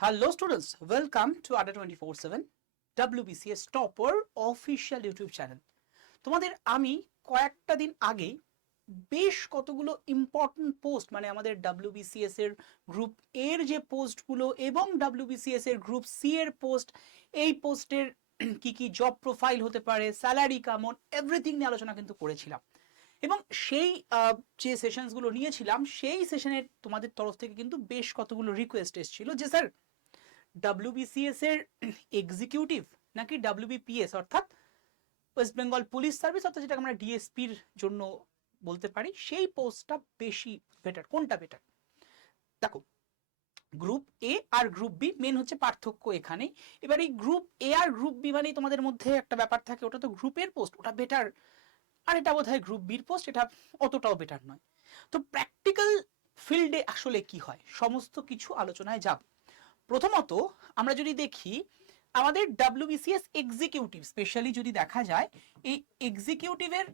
Hello students, welcome to ADA 24/7 WBCS Topper official YouTube channel. তোমাদের আমি কয়েকটা দিন আগে বেশ কতগুলো ইম্পর্টেন্ট পোস্ট মানে আমাদের WBCS এর গ্রুপ এর যে পোস্টগুলো এবং WBCS এর গ্রুপ সি এর পোস্ট, এই পোস্টের কি কি জব প্রোফাইল হতে পারে, স্যালারি কেমন, এভরিথিং নিয়ে আলোচনা কিন্তু করেছিলাম। এবং সেই যে সেশনসগুলো নিয়েছিলাম সেই সেশনের তোমাদের তরফ থেকে কিন্তু বেশ কতগুলো রিকোয়েস্ট এসেছিল যে স্যার WBCS এর এক্সিকিউটিভ নাকি WBPS অর্থাৎ ওয়েস্ট বেঙ্গল পুলিশ সার্ভিস অর্থাৎ যেটাকে আমরা ডিএসপির জন্য বলতে পারি, সেই পোস্টটা বেশি বেটার, কোনটা বেটার? দেখো, গ্রুপ এ আর গ্রুপ বি মেন হচ্ছে পার্থক্য এখানে। এবার এই গ্রুপ এ আর গ্রুপ বি মানে তোমাদের মধ্যে একটা ব্যাপার থাকে, ওটা তো গ্রুপের পোস্ট, ওটা বেটার, আর এটা বোধ হয় গ্রুপ বির পোস্ট, এটা অতটাও বেটার নয়। তো প্র্যাকটিক্যাল ফিল্ডে আসলে কি হয় সমস্ত কিছু আলোচনায় যাব। প্রথমত আমরা যদি দেখি আমাদের WBCS এক্সিকিউটিভ স্পেশালি যদি দেখা যায়, এই এক্সিকিউটিভের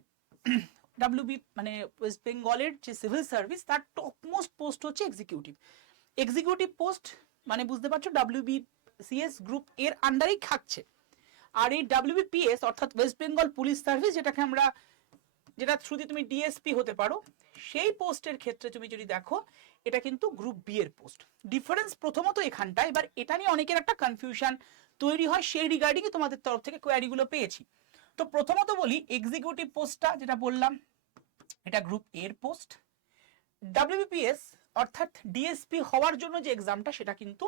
ডাব্লিউবি মানে ওয়েস্ট বেঙ্গলের যে সিভিল সার্ভিস তার টপমোস্ট পোস্ট হচ্ছে এক্সিকিউটিভ। এক্সিকিউটিভ পোস্ট মানে বুঝতে পারছো WBCS গ্রুপ এর আন্ডারেই থাকছে। আর এই WBPS অর্থাৎ ওয়েস্ট বেঙ্গল পুলিশ সার্ভিস, যেটাকে আমরা যেটা থ্রুতে তুমি ডিএসপি হতে পারো, সেই পোস্টের ক্ষেত্রে তুমি যদি দেখো এটা কিন্তু গ্রুপ বি এর পোস্ট। ডিফারেন্স প্রথমত এখানটা, এবার এটা নিয়ে অনেকের একটা কনফিউশন তৈরি হয়, সেই রিগার্ডিং তোমাদের তরফ থেকে কোয়ারিগুলো পেয়েছি। তো প্রথমত বলি এক্সিকিউটিভ পোস্টটা যেটা বললাম এটা গ্রুপ এর পোস্ট। WBPS অর্থাৎ ডিএসপি হওয়ার জন্য যে এক্সামটা সেটা কিন্তু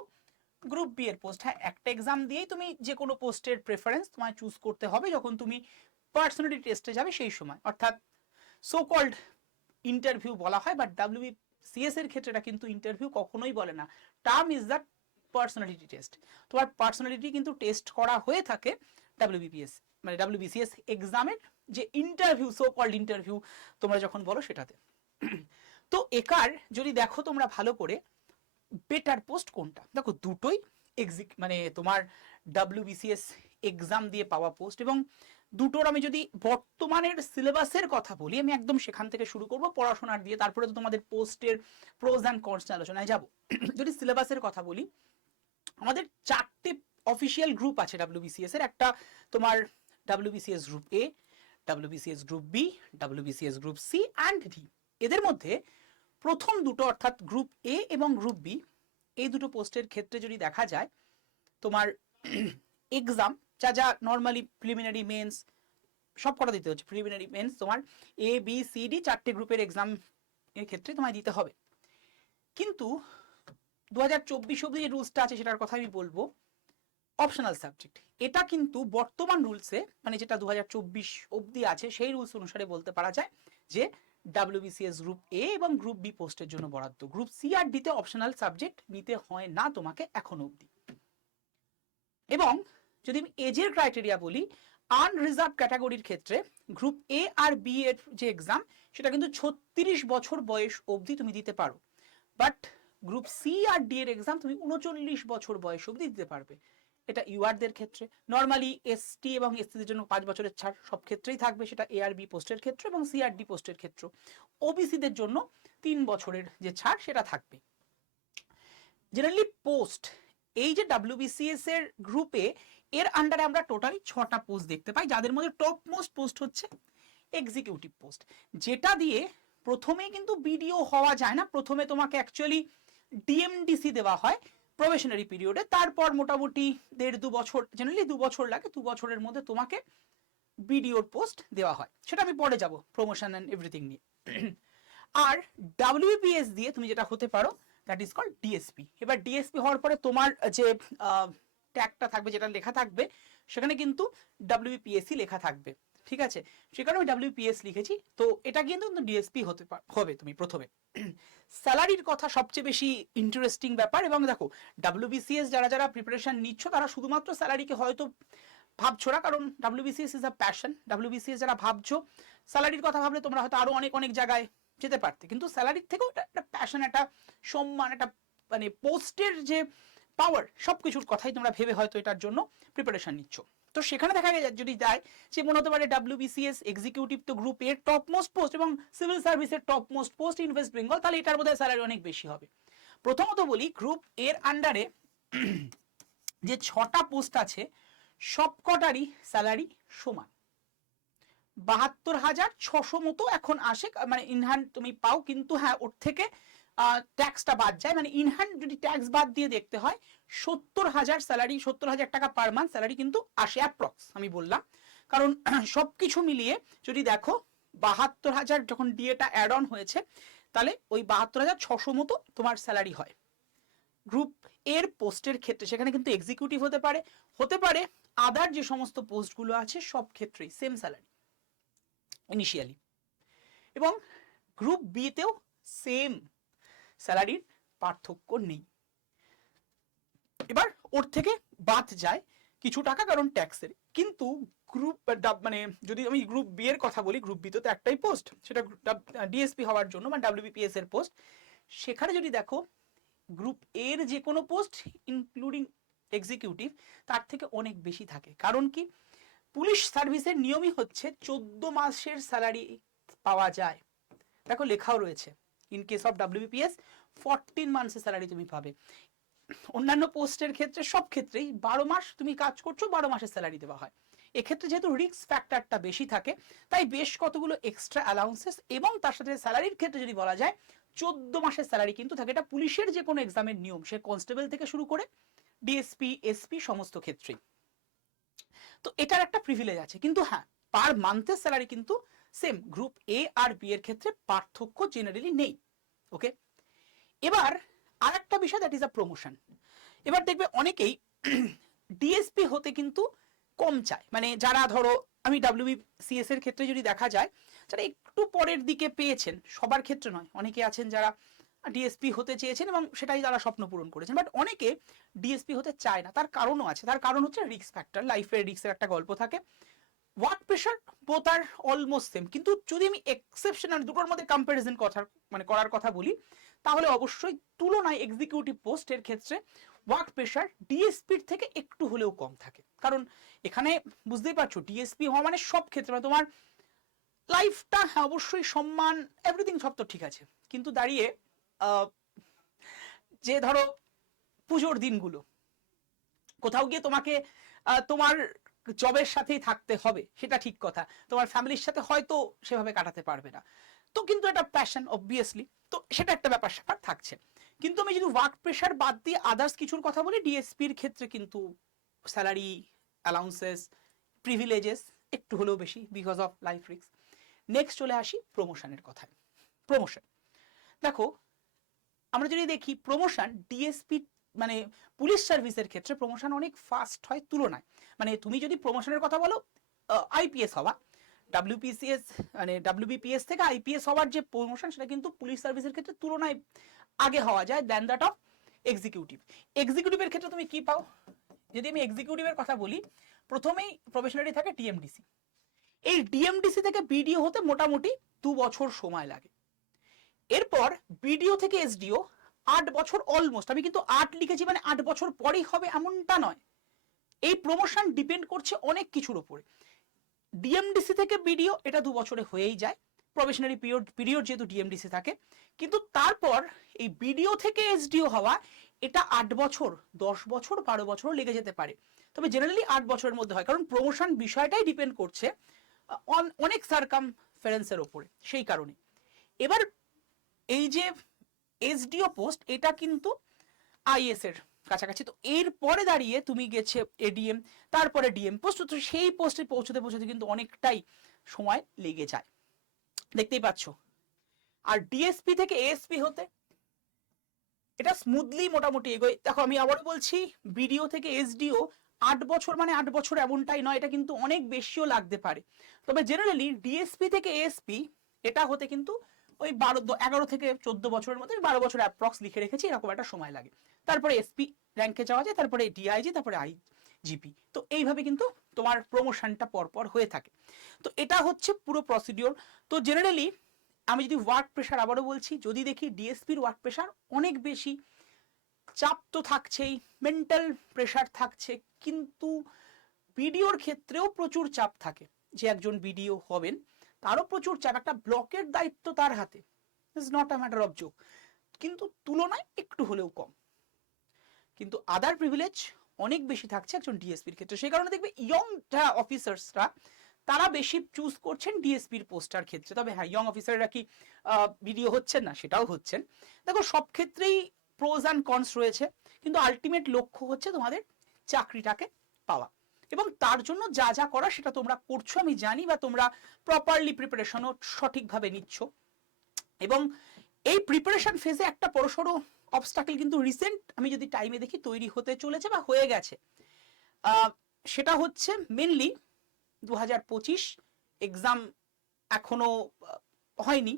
গ্রুপ বি এর পোস্ট। হ্যাঁ, একটা এক্সাম দিয়েই তুমি যে কোনো পোস্টের প্রেফারেন্স তোমায় চুজ করতে হবে যখন তুমি পার্সোনালিটি টেস্টে যাবে সেই সময়, অর্থাৎ সো কল্ড ইন্টারভিউ বলা হয়, বাট WBCS এর ক্ষেত্রে এটা কিন্তু ইন্টারভিউ কখনোই বলে না, term is that personality test. তোমার পার্সোনালিটি কিন্তু টেস্ট করা হয়ে থাকে WBPS মানে WBCS এক্সামের যে ইন্টারভিউ, সো কল্ড ইন্টারভিউ তোমরা যখন বলো সেটাতে। তো একার যদি দেখো তোমরা ভালো করে বেটার পোস্ট কোনটা, দেখো দুটোই মানে তোমার WBCS এক্সাম দিয়ে পাওয়া পোস্ট, এবং দুটোর আমি যদি বর্তমানের সিলেবাসের কথা বলি, আমি একদম সেখান থেকে শুরু করব পড়াশোনার দিয়ে, তারপরে তো তোমাদের পোস্টের প্রোজ অ্যান্ড কনস আলোচনায় যাব। যদি সিলেবাসের কথা বলি, আমাদের চারটে অফিসিয়াল গ্রুপ আছে WBCS এর। একটা তোমার WBCS group A, WBCS group B, WBCS group C and D. এদের মধ্যে প্রথম দুটো অর্থাৎ গ্রুপ এ এবং গ্রুপ বি, এই দুটো পোস্টের ক্ষেত্রে যদি দেখা যায় তোমার এক্সাম যা যা নর্মালি প্রিলিমিনারি মেন্স সব কটা দিতে হচ্ছে। প্রিলিমিনারি মেন্স তোমার ABCD চারটে গ্রুপের এক্সাম এর ক্ষেত্রে তোমায় দিতে হবে। কিন্তু 2024 অব্দি যে রুলসটা আছে সেটার কথা আমি বলবো, অপশনাল সাবজেক্ট। এটা কিন্তু বর্তমান রুলসে মানে যেটা 2024 অব্দি আছে সেই রুলস অনুসারে বলতে পারা যায় যে WBCS গ্রুপ এ এবং গ্রুপ বি পোস্টের জন্য বরাদ্দ। গ্রুপ সি আর ডিতে অপশনাল সাবজেক্ট নিতে হয় না তোমাকে এখনো অব্দি। এবং যদি আমি এজের ক্রাইটেরিয়া বলি, আনরিজার্ভ ক্যাটাগরির ক্ষেত্রে গ্রুপ এ আর বি এর যে এক্সাম সেটা কিন্তু 36 বছর বয়স অবধি তুমি দিতে পারো, বাট গ্রুপ সি আর ডি এর এক্সাম তুমি 39 বছর বয়স অবধি দিতে পারবে। এটা ইউআরদের ক্ষেত্রে। নর্মালি এসটি এবং এসসিদের জন্য 5 বছরের ছাড় সব ক্ষেত্রেই থাকবে, সেটা এ আর বি পোস্টের ক্ষেত্রে এবং সি আর ডি পোস্টের ক্ষেত্রে। ওবিসিদের জন্য 3 বছরের যে ছাড় সেটা থাকবে। জেনারেলি পোস্ট এই যে WBCS এর গ্রুপে এর আন্ডারে আমরা টোটালি 6টা পোস্ট দেখতে পাই, যাদের মধ্যে টপ মোস্ট পোস্ট হচ্ছে এক্সিকিউটিভ পোস্ট, যেটা দিয়ে প্রথমেই কিন্তু বিডিও হওয়া যায় না। প্রথমে তোমাকে অ্যাকচুয়ালি ডিএমডিসি দেওয়া হয় প্রবেশনারি পিরিয়ডে, তারপর মোটামুটি 1.5-2 বছর, জেনারেলি 2 বছর লাগে, 2 বছরের মধ্যে তোমাকে বিডিওর পোস্ট দেওয়া হয়। সেটা আমি পরে যাব প্রমোশন অ্যান্ড এভরিথিং নিয়ে। আর WBPS দিয়ে তুমি যেটা হতে পারো দ্যাট ইজ কল্ড ডিএসপি। এবার ডিএসপি হওয়ার পরে তোমার যে ট্যাগটা থাকবে, যেটা লেখা থাকবে সেখানে কিন্তু WBPSC লেখা থাকবে, ঠিক আছে? সেখানে আমি WBPS লিখেছি, তো এটা কিন্তু ডিএসপি হতে হবে তুমি প্রথমে। স্যালারির কথা সবচেয়ে বেশি ইন্টারেস্টিং ব্যাপার, এবং দেখো WBCS যারা যারা প্রিপারেশন নিচ্ছ তারা শুধুমাত্র স্যালারিকে হয়তো ভাবছো না, কারণ WBCS is a passion. WBCS যারা ভাবছো স্যালারির কথা ভাবলে তোমরা হয়তো আরো অনেক অনেক জায়গায় যেতে পারতে, কিন্তু স্যালারির থেকেও একটা প্যাশন, একটা সম্মান, একটা মানে পোস্টের যে পাওয়ার, সবকিছুর কথাই তোমরা ভেবে হয়তো এটার জন্য প্রিপারেশন নিচ্ছ। তো সেখানে দেখা যায় যদি যায় যে মনে হতে পারে WBCS এক্সিকিউটিভ তো গ্রুপ এর টপ মোস্ট পোস্ট এবং সিভিল সার্ভিসের top most post in West Bengal, তাহলে এটার বোধহয় স্যালারি অনেক বেশি হবে। প্রথমত বলি গ্রুপ এর আন্ডারে যে 6টা পোস্ট আছে সবকটারই স্যালারি সমান, 72,600 মতো এখন আসে, মানে ইনহ্যান্ড তুমি পাও, কিন্তু হ্যাঁ ওর থেকে ট্যাক্সটা বাদ যায়, মানে ইনহ্যান্ড যদি ট্যাক্স বাদ দিয়ে দেখতে হয় 70,000 স্যালারি, 70,000 টাকা পার মান্থ স্যালারি কিন্তু আসে অ্যাপ্রক্স, আমি বললাম। কারণ সবকিছু মিলিয়ে যদি দেখো 72,000 যখন ডিএটা অ্যাড অন হয়েছে, তাহলে ওই 72,600 মতো তোমার স্যালারি হয়। গ্রুপ এর পোস্টের ক্ষেত্রে সেখানে কিন্তু এক্সিকিউটিভ হতে পারে আদার যে সমস্ত পোস্টগুলো আছে সব ক্ষেত্রেই সেম স্যালারি ইনিশিয়ালি, এবং গ্রুপ বি তেও সেম স্যালারির পার্থক্য নেই। এবার ওর থেকে বাদ যায় কিছু টাকা কারণ ট্যাক্সের, কিন্তু গ্রুপ মানে যদি আমি গ্রুপ বি এর কথা বলি, গ্রুপ বি তো একটাই পোস্ট, সেটা ডিএসপি হওয়ার জন্য মানে ডাব্লিউবিপিএস এর পোস্ট। সেখানে যদি দেখো গ্রুপ এর যে কোনো পোস্ট ইনক্লুডিং এক্সিকিউটিভ তার থেকে অনেক বেশি থাকে। কারণ কি, পুলিশ সার্ভিসের নিয়মই হচ্ছে 14 মাসের স্যালারি পাওয়া যায়। দেখো লেখাও রয়েছে, ইন কেস অফ ডাব্লিউবিপিএস 14 মান্থসের স্যালারি তুমি পাবে। অন্যান্য পোস্টের ক্ষেত্রে সব ক্ষেত্রেই 12 মাস তুমি কাজ করছো, 12 মাসের স্যালারি দেওয়া হয়। এক্ষেত্রে যেহেতু রিস্ক ফ্যাক্টরটা বেশি থাকে, তাই বেশ কতগুলো এক্সট্রা অ্যালাউন্সেস, এবং তার সাথে স্যালারির ক্ষেত্রে যদি বলা যায় 14 মাসের স্যালারি কিন্তু থাকে। এটা পুলিশের যে কোনো এক্সামের নিয়ম, সে কনস্টেবল থেকে শুরু করে ডিএসপি এসপি সমস্ত ক্ষেত্রেই। তো এটার একটা প্রিভিলেজ আছে, কিন্তু হ্যাঁ পার মান্থের স্যালারি কিন্তু সেম। গ্রুপ এ আর বি এর ক্ষেত্রে পার্থক্য জেনারেলি নেই। ওকে, এবার আর একটা বিষয়, দ্যাট ইজ আ প্রমোশন। এবার দেখবে অনেকেই ডিএসপি হতে কিন্তু কম চায়, মানে যারা ধরো, আমি ডাব্লিউবিসিএস এর ক্ষেত্রে যদি দেখা যায়, যারা একটু পরের দিকে পেয়েছেন, সবার ক্ষেত্রে নয়, অনেকে আছেন যারা ডিএসপি হতে চেয়েছেন এবং সেটাই তারা স্বপ্ন পূরণ করেছেন, বাট অনেকে ডিএসপি হতে চায় না। তার কারণও আছে, তার কারণ হচ্ছে রিস্ক ফ্যাক্টর, লাইফের রিস্কের একটা গল্প থাকে। ওয়ার্ক প্রেশার বোথ আর অলমোস্ট সেম, কিন্তু যদি আমি এক্সেপশনাল দুটোর মধ্যে কম্পারিজন কথা মানে করার কথা বলি, তাহলে অবশ্যই তুলনায় এক্সিকিউটিভ পোস্টের ক্ষেত্রে ওয়ার্ক প্রেশার ডিএসপির থেকে একটু হলেও কম থাকে। কারণ এখানে বুঝতেই পারছো, ডিএসপি হওয়া মানে সব ক্ষেত্রে মানে তোমার লাইফটা, হ্যাঁ অবশ্যই সম্মান এভরিথিং সব তো ঠিক আছে, কিন্তু দাঁড়িয়ে যে ধরো পুজোর দিনগুলো কোথাও গিয়ে তোমাকে তোমার জবের সাথেই থাকতে হবে, সেটা ঠিক কথা, তোমার ফ্যামিলির সাথে হয়তো সেভাবে কাটাতে পারবে না, তো কিন্তু এটা প্যাশন অবভিয়াসলি, তো সেটা একটা ব্যাপার স্যাপার থাকছে। কিন্তু আমি যদি ওয়ার্ক প্রেশার বাদ দিয়ে আদার্স কিছুর কথা বলি, ডিএসপির ক্ষেত্রে কিন্তু স্যালারি, অ্যালাউন্সেস, প্রিভিলেজেস একটু হলেও বেশি because of life risk. Next চলে আসি প্রমোশনের কথায়। প্রমোশন দেখো, আমরা যদি দেখি প্রমোশন ডিএসপি মানে পুলিশ সার্ভিসের ক্ষেত্রে প্রমোশন অনেক ফাস্ট হয় তুলনায়। মানে তুমি যদি প্রমোশনের কথা বলো, আইপিএস হওয়া, ডাব্লিউপিসিএস মানে ডাব্লিউবিপিএস থেকে আইপিএস হওয়ার যে প্রমোশন, সেটা কিন্তু পুলিশ সার্ভিসের ক্ষেত্রে তুলনায় আগে হওয়া যায় দ্যান দ্যাট অফ এক্সিকিউটিভ। এক্সিকিউটিভের ক্ষেত্রে তুমি কি পাও, যদি আমি এক্সিকিউটিভের কথা বলি, প্রথমেই প্রফেশনালি থাকে ডিএমডিসি। এই ডিএমডিসি থেকে বিডিও হতে মোটামুটি 2 বছর সময় লাগে। এরপর বিডিও থেকে এসডিও 8 বছর অলমোস্ট, আমি কিন্তু 8 লিখেছি মানে 8 বছর পরেই হবে এমনটা নয়। এই প্রমোশন ডিপেন্ড করছে অনেক কিছুর উপরে। ডিএমডিসি থেকে বিডিও এটা 2 বছরে হয়েই যায়, প্রবেশনারি পিরিয়ড যেহেতু ডিএমডিসি থাকে, কিন্তু তারপর এই বিডিও থেকে এসডিও হওয়া এটা 8 বছর, 10 বছর, 12 বছরও লেগে যেতে পারে, তবে জেনারেলি 8 বছরের মধ্যে হয়, কারণ প্রমোশন বিষয়টাই ডিপেন্ড করছে অনেক সার্কামফারেন্সের উপরে, সেই কারণে। এবার এই যে এসডিও পোস্ট, এটা কিন্তু আইএস এর কাছাকাছি, তো এর পরে দাঁড়িয়ে তুমি গেছে এডিএম, তারপরে ডিএম পোস্ট, তো সেই পোস্টে পৌঁছতে পৌঁছতে কিন্তু অনেকটাই সময় লেগে যায়, দেখতেই পাচ্ছ। আর ডিএসপি থেকে এএসপি হতে এটা স্মুথলি মোটামুটি এগোয়। দেখো আমি আবারও বলছি, বিডিও থেকে এসডিও 8 বছর মানে 8 বছর এমনটাই নয়, এটা কিন্তু অনেক বেশিও লাগতে পারে, তবে জেনারেলি ডিএসপি থেকে এএসপি এটা হতে কিন্তু ওই 11 থেকে 14 বছরের মধ্যে, 12 বছর অ্যাপ্রক্স লিখে রেখেছি, এরকম একটা সময় লাগে। তারপরে এসপি র্যাঙ্কে যাওয়া যায়, তারপরে ডিআইজি, তারপরে আইজিপি, তো এইভাবে কিন্তু তোমার প্রমোশনটা পরপর হয়ে থাকে। তো এটা হচ্ছে পুরো প্রসিডিওর। তো জেনারেলি আমি যদি ওয়ার্ক প্রেশার আবারও বলছি, যদি দেখি ডিএসপির ওয়ার্ক প্রেশার অনেক বেশি, চাপ তো থাকছেই, মেন্টাল প্রেশার থাকছে, কিন্তু বিডিওর ক্ষেত্রেও প্রচুর চাপ থাকে, যে একজন বিডিও হবেন তারও প্রচুর চাপ, একটা ব্লকের দায়িত্ব তার হাতে, is not a matter of joke, কিন্তু তুলনায় একটু হলেও কম। কিন্তু আদার প্রিভিলেজ অনেক বেশি থাকছে একজন ডিএসপির ক্ষেত্রে। সেই কারণে দেখবে ইয়ং অফিসার্সরা তারা বেশি চুজ করছেন ডিএসপির পোস্টার ক্ষেত্রে। তবে হ্যাঁ, ইয়ং অফিসাররা কি ভিডিও হচ্ছেন না, সেটাও হচ্ছেন। দেখো সব ক্ষেত্রেই প্রোজ অ্যান্ড কনস রয়েছে, কিন্তু আলটিমেট লক্ষ্য হচ্ছে তোমাদের চাকরিটাকে পাওয়া, এবং তার জন্য যা যা করা সেটা তোমরা করছো আমি জানি, বা তোমরা প্রপারলি প্রিপারেশনও সঠিকভাবে নিচ্ছ। এবং এই প্রিপারেশন ফেজে একটা বড়সড় অবস্টাকেল কিন্তু রিসেন্ট আমি যদি টাইমে দেখি তৈরি হতে চলেছে বা হয়ে গেছে। সেটা হচ্ছে মেনলি 2025 এক্সাম এখনো হয়নি,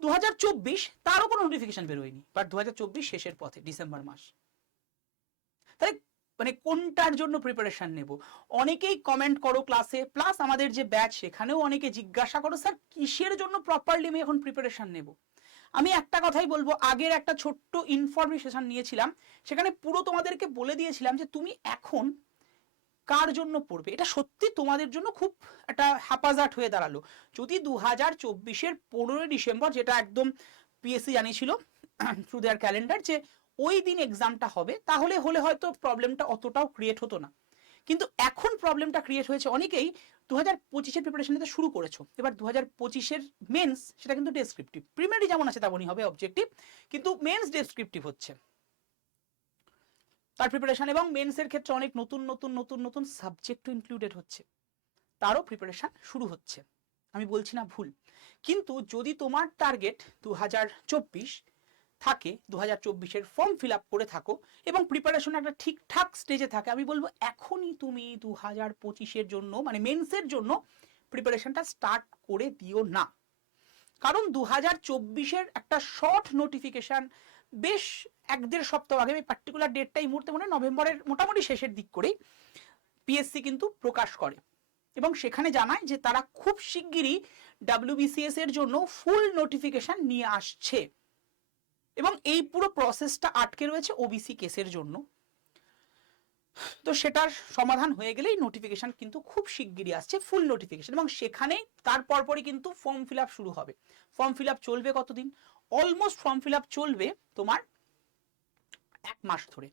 2024 তারও কোনো নোটিফিকেশন বেরোয়নি, বাট 2024 শেষের পথে, ডিসেম্বর মাস। তাহলে মানে কোনটার জন্য প্রিপারেশন নেব? অনেকেই কমেন্ট করো ক্লাসে, প্লাস আমাদের যে ব্যাচ সেখানেও অনেকে জিজ্ঞাসা করো স্যার কিসের জন্য প্রপারলি আমি এখন প্রিপারেশন নেব। আমি একটা কথাই বলবো, আগের একটা ছোট্ট ইনফরমেশন নিয়েছিলাম, সেখানে পুরো তোমাদেরকে বলে দিয়েছিলাম যে তুমি এখন কার জন্য পড়বে। এটা সত্যি তোমাদের জন্য খুব একটা হ্যাপাজার্ট হয়ে দাঁড়ালো যদি 2024-এর 15 ডিসেম্বর, যেটা একদম পিএসসি জানিয়েছিল থ্রু দেয়ার ক্যালেন্ডার, যে ওই দিন এক্সামটা হবে, তাহলে হয়তো প্রবলেমটা অতটাও ক্রিয়েট হতো না। কিন্তু এখন প্রবলেমটা ক্রিয়েট হয়েছে, অনেকেই 2025-এর প্রিপারেশন নিতে শুরু করেছো, এবার 2025-এর মেন্স সেটা কিন্তু ডেসক্রিপটিভ, প্রিলিমিনারি যেমন আছে তেমনই হবে অবজেক্টিভ, কিন্তু মেন্স ডেসক্রিপটিভ হচ্ছে তার প্রিপারেশন, এবং মেন্সের ক্ষেত্রে অনেক নতুন নতুন নতুন নতুন সাবজেক্টও ইনক্লুডেড হচ্ছে, তারও প্রিপারেশন শুরু হচ্ছে। আমি বলছি না ভুল, কিন্তু যদি তোমার টার্গেট 2024 থাকে, 2024-এর ফর্ম ফিল আপ করে থাকো এবং প্রিপারেশন একটা ঠিকঠাক স্টেজে থাকে, আমি বলবো এখনই তুমি 2025-এর জন্য মানে মেন্সের জন্য প্রিপারেশনটা স্টার্ট করে দিও না। কারণ 2024-এর একটা শর্ট নোটিফিকেশন বেশ 1-1.5 সপ্তাহ আগে, আমি পার্টিকুলার ডেটটা এই মুহূর্তে মনে হয় নভেম্বরের মোটামুটি শেষের দিক করেই পিএসসি কিন্তু প্রকাশ করে, এবং সেখানে জানায় যে তারা খুব শিগগিরই ডাব্লিউবিসিএস এর জন্য ফুল নোটিফিকেশন নিয়ে আসছে, এবং এই পুরো প্রসেসটা আটকে রয়েছে ওবিসি কেসের জন্য। তো সেটার সমাধান হয়ে গেলেই নোটিফিকেশন কিন্তু খুব শিগগিরই আসছে, ফুল নোটিফিকেশন, এবং সেখানেই তার পরপরই কিন্তু ফর্ম ফিল আপ শুরু হবে। ফর্ম ফিল আপ চলবে কতদিন? অলমোস্ট ফর্ম ফিল আপ চলবে তোমার 1 মাস ধরে,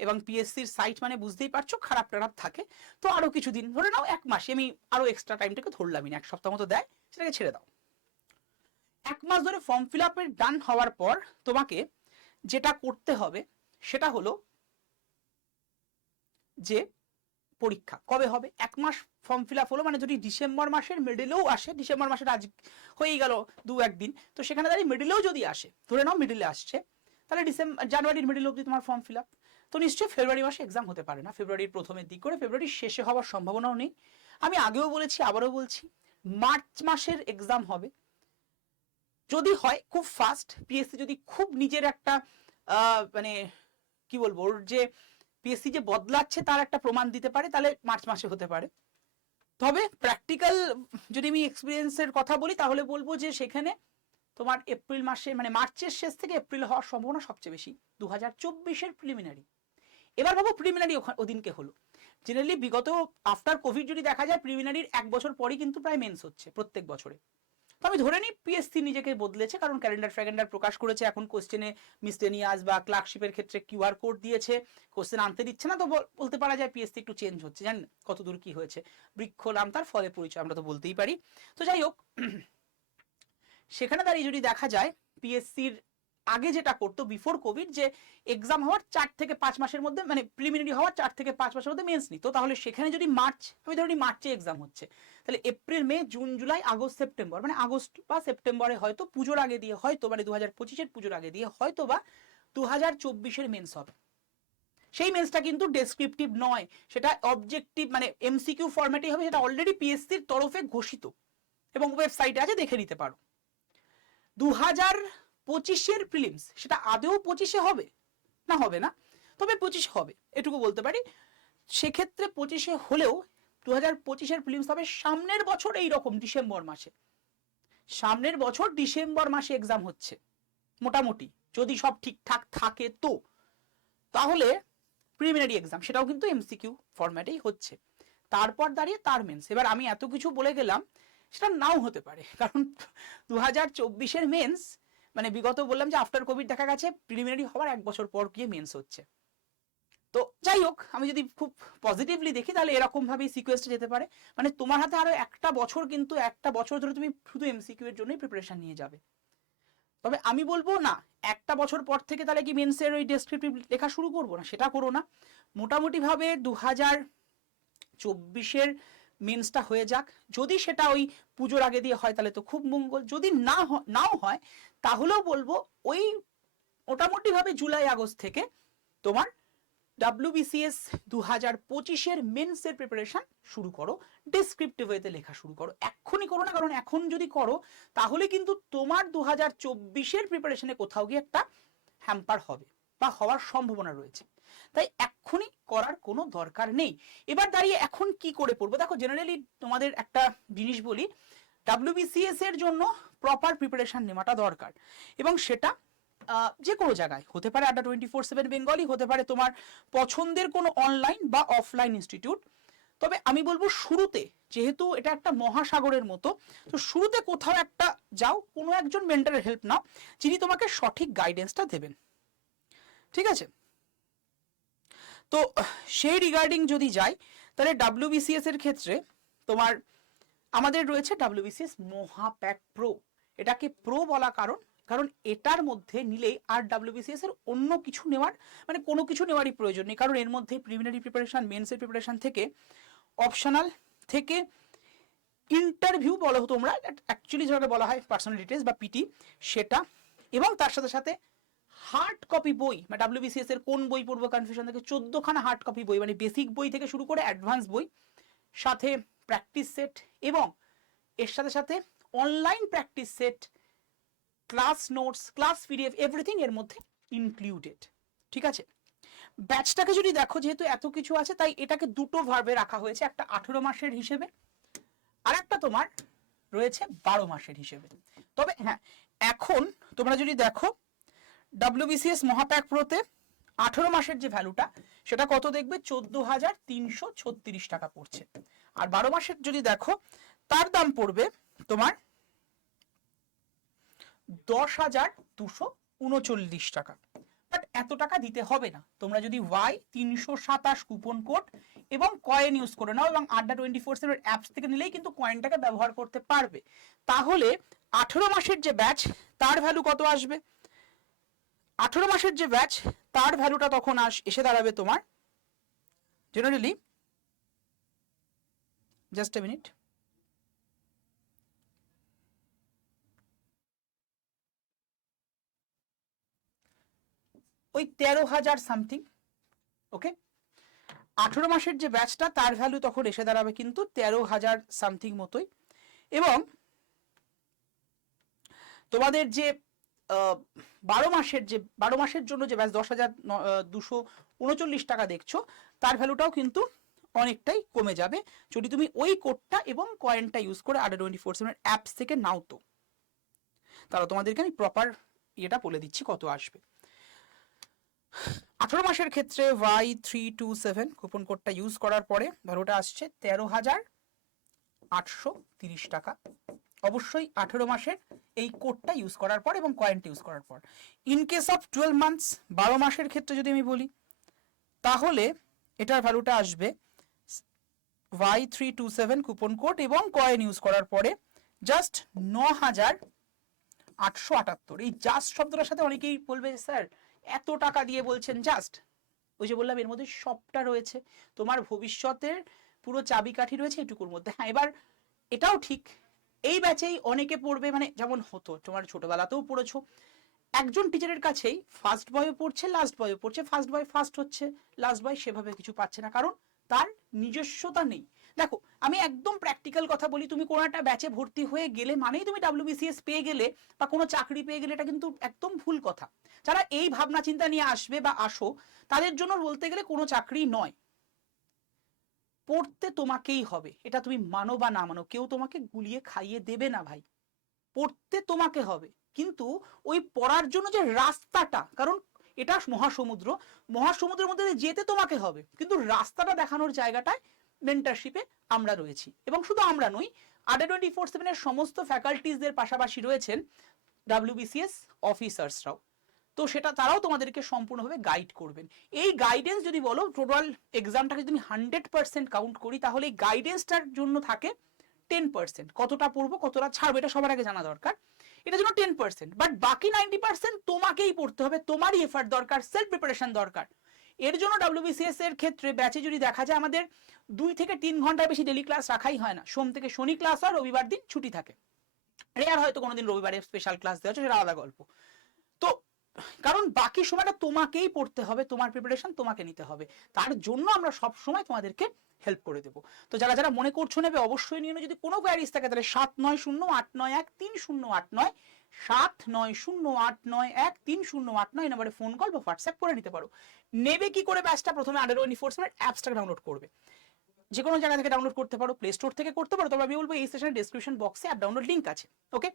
এবং পিএসসির সাইট মানে বুঝতেই পারছো খারাপ টারাপ থাকে, তো আরো কিছুদিন ধরে নাও, 1 মাসে আমি আরো এক্সট্রা টাইমটাকে ধরলামই না, 1 সপ্তাহ মতো দেয়, সেটাকে ছেড়ে দাও। 1 মাস ধরে ফর্ম ফিল আপের ডান হওয়ার পর তোমাকে যেটা করতে হবে সেটা হলো যে পরীক্ষা কবে হবে। 1 মাস ফর্ম ফিল আপ হলো মানে যদি ডিসেম্বর মাসের মিডিলেও আসে, ডিসেম্বর মাসের আজ হয়েই গেল 2-1 দিন, তো সেখানে দাঁড়িয়ে মিডিলেও যদি আসে, ধরে নাও মিডিলে আসছে, তাহলে জানুয়ারির মিডিল অবধি তোমার ফর্ম ফিল আপ, তো নিশ্চয়ই ফেব্রুয়ারি মাসে এক্সাম হতে পারে না, ফেব্রুয়ারির প্রথমের দিক করে, ফেব্রুয়ারির শেষে হওয়ার সম্ভাবনাও নেই। আমি আগেও বলেছি আবারও বলছি, মার্চ মাসের এক্সাম হবে, যদি হয় খুব ফাস্ট, পিএসসি যদি খুব নিজের একটা মানে কি বলবো, ওর যে পিএসসি যে বদলাচ্ছে তার একটা প্রমাণ দিতে পারে, তাহলে মার্চ মাসে হতে পারে। তবে প্র্যাকটিক্যাল যদি আমি এক্সপিরিয়েন্সের কথা বলি, তাহলে বলবো যে সেখানে তোমার এপ্রিল মাসে মানে মার্চের শেষ থেকে এপ্রিল হওয়ার সম্ভাবনা সবচেয়ে বেশি 2024-এর প্রিলিমিনারি। এবার ভাবো প্রিলিমিনারি ওদিনকে হলো, জেনারেলি বিগত আফটার কোভিড যদি দেখা যায় প্রিলিমিনারির 1 বছর পরই কিন্তু প্রায় মেন্স হচ্ছে প্রত্যেক বছরে। তো আমি ধরে নিই পিএসসি নিজেকে বদলেছে, কারণ ক্যালেন্ডার প্রকাশ করেছে, এখন কোশ্চেনে মিসটেনিয়াস বা ক্লার্কশিপের ক্ষেত্রে কিউআর কোড দিয়েছে, কোশ্চেন আনতে দিচ্ছে না, তো বলতে পারা যায় পিএসসি একটু চেঞ্জ হচ্ছে। জানি না কতদূর কি হয়েছে, বৃক্ষ নাম তার ফলে পরিচয়, আমরা তো বলতেই পারি। তো যাই হোক, সেখানে দাঁড়িয়ে যদি দেখা যায় পিএসসির আগে যেটা করতো বিফোর কোভিড, যে এক্সাম হওয়ার 4 থেকে 5 মাসের মধ্যে মানে প্রিলিমিনারি হওয়ার 4 থেকে 5 মাসের মধ্যে মেন্স নিত, তাহলে সেখানে যদি মার্চ, আমি ধরি মার্চে এক্সাম হচ্ছে, তাহলে April May June July August September, মানে আগস্ট বা সেপ্টেম্বরে হয়তো পুজোর আগে দিয়ে, হয়তো মানে 2025-এর পুজোর আগে দিয়ে হয়তো বা 2024-এর মেন্স হবে। সেই মেন্সটা কিন্তু ডেসক্রিপটিভ নয়, সেটা অবজেক্টিভ মানে এমসিকিউ ফরম্যাটেই হবে, সেটা অলরেডি পিএসসির তরফে ঘোষিত এবং ওয়েবসাইটে আছে, দেখে নিতে পারো। 2025-এর প্রিলিমস সেটা আদেও 25-এ হবে না, হবে না, তবে 25 হবে এটুকু বলতে পারি। সেক্ষেত্রে 25-এ হলেও 2025-এর প্রিলিমস হবে সামনের বছর এই রকম ডিসেম্বর মাসে, সামনের বছর ডিসেম্বর মাসে এক্সাম হচ্ছে মোটামুটি, যদি সব ঠিকঠাক থাকে তো, তাহলে প্রিলিমিনারি এক্সাম সেটাও কিন্তু এমসিকিউ ফরম্যাটেই হচ্ছে, তারপর দাঁড়িয়ে তার মেন্স। এবার আমি এত কিছু বলে গেলাম, সেটা নাও হতে পারে, কারণ 2024-এর মেন্স মানে বিগত বললাম যে আফটার কোভিড দেখা গেছে প্রিলিমিনারি হওয়ার 1 বছর পর গিয়ে মেন্স হচ্ছে, তো যাই হোক, আমি যদি খুব পজিটিভলি দেখি তাহলে এরকম ভাবেই সিকোয়েন্সটা যেতে পারে। মানে তোমার হাতে আরো একটা বছর, কিন্তু একটা বছর ধরে তুমি শুধু এমসিকিউ এর জন্যই প্রিপারেশন নিয়ে যাবে। তবে আমি বলবো না, একটা বছর পর থেকে তাহলে কি মেন্সের ওই ডেসক্রিপটিভ লেখা শুরু করবো না, সেটা করো না। মোটামুটি ভাবে 2024-এর মেন্সটা হয়ে যাক। যদি সেটা ওই পুজোর আগে দিয়ে হয় তাহলে তো খুব মঙ্গল, যদি নাও হয় তাহলেও বলবো ওই মোটামুটি ভাবে জুলাই আগস্ট থেকে তোমার WBCS 2025-এর মেন্সের প্রিপারেশন শুরু করো, ডেসক্রিপটিভ ওয়েতে লেখা শুরু করো। এক্ষুনি করো না, কারণ এখন যদি করো তাহলে কিন্তু তোমার 2024-এর প্রিপারেশনে কোথাও গিয়ে একটা হ্যাম্পার হবে বা হওয়ার সম্ভাবনা রয়েছে। তাই এক্ষুনি করার কোনো দরকার নেই। এবার দাঁড়িয়ে এখন কি করে পড়বো, দেখো জেনারেলি তোমাদের একটা জিনিস বলি, WBCS এর জন্য প্রপার প্রিপারেশন নেওয়াটা দরকার, এবং সেটা যে কোনো জায়গায় হতে পারে, আড্ডা 24/7 বেঙ্গলি, হতে পারে তোমার পছন্দের কোনো অনলাইন বা অফলাইন ইনস্টিটিউট। তবে আমি বলবো শুরুতে, যেহেতু এটা একটা মহাসাগরের মতো, তো শুরুতে কোথাও একটা যাও, কোনো একজন মেন্টরের হেল্প নাও, যিনি তোমাকে সঠিক গাইডেন্সটা দেবেন। ঠিক আছে? তো সেই রিগার্ডিং যদি যাই, তাহলে WBCS এর ক্ষেত্রে তোমার আমাদের রয়েছে WBCS মহাপ্যাক প্রো। এটাকে প্রো বলা কারণ এটার মধ্যে নিলেই আর WBCS এর অন্য কিছু নেওয়ার, মানে কোনো কিছু নেওয়ারই প্রয়োজন নেই, কারণ এর মধ্যে প্রিলিমিনারি প্রিপারেশন, মেন্সের প্রিপারেশন থেকে অপশনাল থেকে ইন্টারভিউ বলো তোমরা, অ্যাকচুয়ালি যেটাকে বলা হয় পার্সোনাল ডিটেলস বা পিটি, সেটা, এবং তার সাথে সাথে হার্ড কপি বই, মানে WBCS এর কোন বই পড়বো কনফিউশন থেকে 14খানা হার্ড কপি বই, মানে বেসিক বই থেকে শুরু করে অ্যাডভান্স বই, সাথে প্র্যাকটিস সেট, এবং এর সাথে সাথে online practice set, class notes, class PDF, everything এর মধ্যে ইনক্লুডেড। ঠিক আছে? ব্যাচটাকে যদি দেখো, যেহেতু এত কিছু আছে তাই এটাকে দুটো ভার্বে রাখা হয়েছে, একটা 18 মাসের হিসেবে আর একটা তোমার রয়েছে 12 মাসের হিসেবে। তবে হ্যাঁ, এখন তোমরা যদি দেখো WBCS মহাপ্যাক প্রোতে 18 মাসের যে ভ্যালুটা, সেটা কত দেখবে, 14,336 টাকা পড়ছে। আর 12 মাসের যদি দেখো, তার দাম পড়বে তোমার 10,239 টাকা। বাট এত টাকা দিতে হবে না, তোমরা যদি Y327 কুপন কোড এবং কয়েন ইউজ করে নাও, এবং আড্ডা 24/7 অ্যাপস থেকে নিলেই কিন্তু কয়েনটাকে ব্যবহার করতে পারবে। তাহলে 18 মাসের যে ব্যাচ, তার ভ্যালু কত আসবে, 18 মাসের যে ব্যাচ তার ভ্যালুটা তখন এসে দাঁড়াবে তোমার জেনারেলি, জাস্ট এ মিনিট, ওই 13,000 সামথিং। ওকে, 18 মাসের যে ব্যাচটা তার ভ্যালু তখন এসে দাঁড়াবে কিন্তু 13,000 সামথিং মতোই। এবং তোমাদের যে 12 মাসের জন্য যে ব্যাচ 10,239 টাকা দেখছো, তার ভ্যালুটাও কিন্তু অনেকটাই কমে যাবে যদি তুমি ওই কোডটা এবং কয়েনটা ইউজ করে আড্ডা 24/7 অ্যাপস থেকে নাও। তো তাহলে তোমাদেরকে আমি প্রপার ইয়েটা বলে দিচ্ছি কত আসবে। 18 মাসের ক্ষেত্রে Y327 কুপন কোডটা ইউজ করার পরে ভ্যালুটা আসছে 13,830 টাকা। অবশ্যই 18 মাসের এই কোডটা ইউজ করার পর এবং কয়েনটা ইউজ করার পর। ইন কেস অফ 12 মান্থস, 12 মাসের ক্ষেত্রে যদি আমি বলি, তাহলে এটার ভ্যালুটা আসবে Y327 কুপন কোড এবং কয়েন ইউজ করার পরে জাস্ট 9,878। এই জাস্ট শব্দটার সাথে অনেকেই বলবে স্যার এত টাকা দিয়ে বলছেন জাস্ট, ওই যে বললাম এর মধ্যে সবটা রয়েছে, তোমার ভবিষ্যতের পুরো চাবিকাঠি রয়েছে এটুকুর মধ্যে। হ্যাঁ, এবার এটাও ঠিক, এই ব্যাচেই অনেকে পড়বে, মানে যেমন হতো তোমার ছোটবেলাতেও পড়েছো, একজন টিচারের কাছেই ফার্স্ট বয়ও পড়ছে, লাস্ট বয়ও পড়ছে, ফার্স্ট বয় ফার্স্ট হচ্ছে, লাস্ট বয় সেভাবে কিছু পাচ্ছে না, কারণ তার নিজস্বতা নেই। দেখো আমি একদম প্র্যাকটিক্যাল কথা বলি, তুমি কোনো একটা ব্যাচে ভর্তি হয়ে গেলে মানেই তুমি WBCS পেয়ে গেলে বা কোনো চাকরি পেয়ে গেলে, এটা কিন্তু একদম ভুল কথা। যারা এই ভাবনা চিন্তা নিয়ে আসবে বা আসো, তাদের জন্য বলতে গেলে কোনো চাকরি নয়, পড়তে তোমাকেই হবে, এটা তুমি মানো বা না মানো, কেউ তোমাকে গুলিয়ে খাইয়ে দেবে না ভাই, পড়তে তোমাকে হবে। কিন্তু ওই পড়ার জন্য যে রাস্তাটা, কারণ এটা মহাসমুদ্র, মহাসমুদ্রের মধ্যে যেতে তোমাকে হবে, কিন্তু রাস্তাটা দেখানোর জায়গাটায় মেন্টারশিপে আমরা রয়েছি। এবং শুধু আমরা নই, আড্ডা 24/7 এর সমস্ত ফ্যাকাল্টিজদের পাশাপাশি রয়েছেন WBCS অফিসার্সরাও। তো সেটা তারাও তোমাদেরকে সম্পূর্ণভাবে গাইড করবেন। এই গাইডেন্স যদি বলো টোটাল এক্সামটাকে যদি আমি 100% কাউন্ট করি তাহলে এই গাইডেন্সটার জন্য থাকে 10%। কতটা পড়বো কতটা ছাড়বো এটা সবার আগে জানা দরকার, এটার জন্য 10%, বাট বাকি 90% তোমাকেই পড়তে হবে, তোমারই এফার্ট দরকার, সেলফ প্রিপারেশন দরকার। এর জন্য WBCS এর ক্ষেত্রে ব্যাচে যদি দেখা যায় আমাদের 2 থেকে 3 ঘন্টার বেশি ডেলি ক্লাস রাখাই হয় না। সোম থেকে শনি ক্লাস হয়, রবিবার দিন ছুটি থাকে, রেয়ার হয়তো কোনোদিন রবিবারে স্পেশাল ক্লাস দেওয়া হচ্ছে, সেটা আলাদা গল্প। তো কারণ বাকি সময়টা তোমাকেই পড়তে হবে, তোমার প্রিপারেশন তোমাকে নিতে হবে, তার জন্য আমরা সব সময় তোমাদেরকে হেল্প করে দেবো। তো যারা যারা মনে করছো নেবে অবশ্যই নিয়ে যদি কোনো কোয়ারিজ থাকে তাহলে 7908913089 7908913089 এই নম্বরে ফোন কল বা হোয়াটসঅ্যাপ করে নিতে পারো। নেবে কি করে ব্যাচটা? প্রথমে আন্ডার24/7 অ্যাপসটা ডাউনলোড করবে, যে কোনো জায়গা থেকে ডাউনলোড করতে পারো, প্লে স্টোর থেকে করতে পারো, তবে আমি বলবো এই সেশনের ডেসক্রিপশন বক্সে অ্যাপ ডাউনলোড লিংক আছে। ওকে,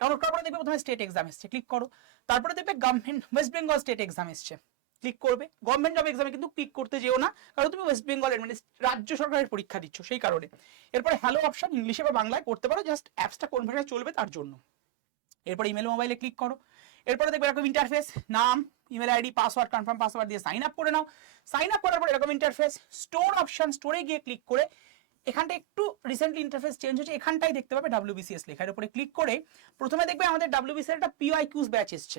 ডাউনলোড করার পরে দেখবে প্রথমে স্টেট এক্সাম এসছে, ক্লিক করো। তারপরে দেখবে government West Bengal state exam এসছে, ক্লিক করবে। গভর্নমেন্ট জব এক্সামে কিন্তু ক্লিক করতে যেও না, কারণ তুমি ওয়েস্ট বেঙ্গলের মানে রাজ্য সরকারের পরীক্ষা দিচ্ছ সেই কারণে। এরপরে হ্যালো অপশন ইংলিশে বা বাংলায় করতে পারো, জাস্ট অ্যাপসটা কোন ভাষায় চলবে তার জন্য। এরপরে ইমেল মোবাইলে ক্লিক করো। এরপরে দেখবে এরকম ইন্টারফেস, নাম, email ID, password, confirm password দিয়ে সাইন আপ করে নাও। সাইন আপ করার পর এরকম ইন্টারফেস, স্টোর অপশন, স্টোরে গিয়ে ক্লিক করে এখানটা একটু রিসেন্টলি ইন্টারফেস চেঞ্জ হয়েছে, এখানটাই দেখতে পাবে WBCS লেখার উপরে ক্লিক করে প্রথমে দেখবে আমাদের WBCS একটা PYQs ব্যাচ এসছে,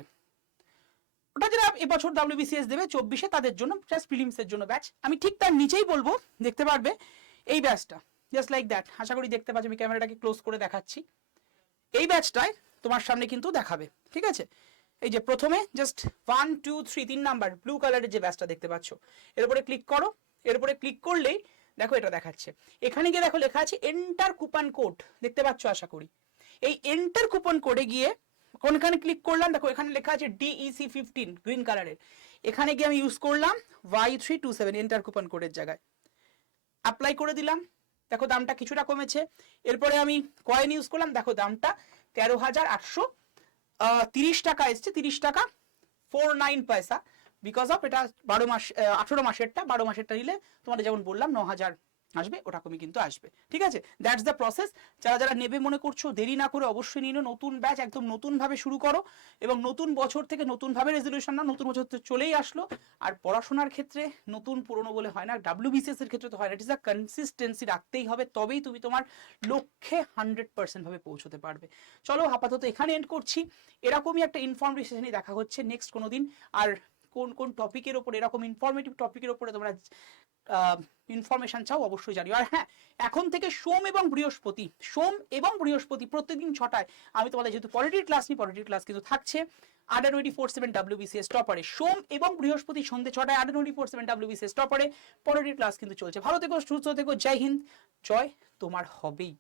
ওটা যারা এবছর WBCS দেবে 24-এ তাদের জন্য, জাস্ট প্রিলিমস এর জন্য ব্যাচ। আমি ঠিক তার নিচেই বলবো দেখতে পারবে এই ব্যাচটা, জাস্ট লাইক দ্যাট, আশা করি দেখতে পাচ্ছি, আমি ক্যামেরাটাকে ক্লোজ করে দেখাচ্ছি। এই ব্যাচটায় তোমার সামনে কিন্তু দেখাবে, ঠিক আছে? এই যে প্রথমে জাস্ট 1 2 3 3 নাম্বার ব্লু কালারের যে ব্যাচটা দেখতে পাচ্ছ, এর উপরে ক্লিক করো। এর উপরে ক্লিক করলেই দেখো এটা দেখাচ্ছে, এখানে গিয়ে দেখো লেখা আছে এন্টার কুপন কোড, দেখতে পাচ্ছ আশা করি। এই এন্টার কুপন কোডে গিয়ে কোনখানে ক্লিক করলাম, দেখো এখানে লেখা আছে DEC15 গ্রিন কালারের, এখানে গিয়ে আমি ইউজ করলাম Y327 এন্টার কুপন কোডের জায়গায়, অ্যাপ্লাই করে দিলাম। দেখো দামটা কিছুটা কমেছে। এরপরে আমি কয়েন ইউজ করলাম, দেখো দামটা 13,830 টাকা এসছে, 30 টাকা 49 পয়সা, বিকজ অফ এটা 12 মাস 18 মাসেরটা, 12 মাসেরটা নিলে তোমাদের যেমন বললাম 9,000 আসবে, ওরকমই কিন্তু আসবে, ঠিক আছে? That's the process. যারা যারা নেবে মনে করছো দেরি না করে অবশ্যই নিয়ে নতুন ব্যাচ একদম নতুন ভাবে শুরু করো, এবং নতুন বছর থেকে নতুন ভাবে রেজলিউশন নাও, নতুন বছর তো চলেই আসলো। আর পড়াশোনার ক্ষেত্রে নতুন পুরনো বলে হয় না, WBCS এর ক্ষেত্রে তো হয় না, ইট ইজ আ কনসিস্টেন্সি রাখতেই হবে, তবেই তুমি তোমার লক্ষ্যে 100% ভাবে পৌঁছতে পারবে। চলো আপাতত এখানে এন্ড করছি, এরকমই একটা ইনফরমেটিভ সেশনে দেখা হচ্ছে নেক্সট কোনো দিন। আর কোন কোন টপিকের ওপর, এরকম ইনফরমেটিভ টপিকের ওপরে তোমরা ইনফরমেশন চাও অবশ্যই জানিও। আর হ্যাঁ, এখন থেকে সোম এবং বৃহস্পতি প্রত্যেকদিন 6টায় আমি তোমাদের যেহেতু পলিটির ক্লাস নিই, পলিটির ক্লাস কিন্তু থাকছে আন্ডার24/7 WBCS টপারে, সোম এবং বৃহস্পতি সন্ধ্যে 6টায় আন্ডার24/7 WBCS টপারে পলিটির ক্লাস কিন্তু চলছে। ভালো থেকো, সুস্থ থেকো, জয় হিন্দ, জয় তোমার হবেই।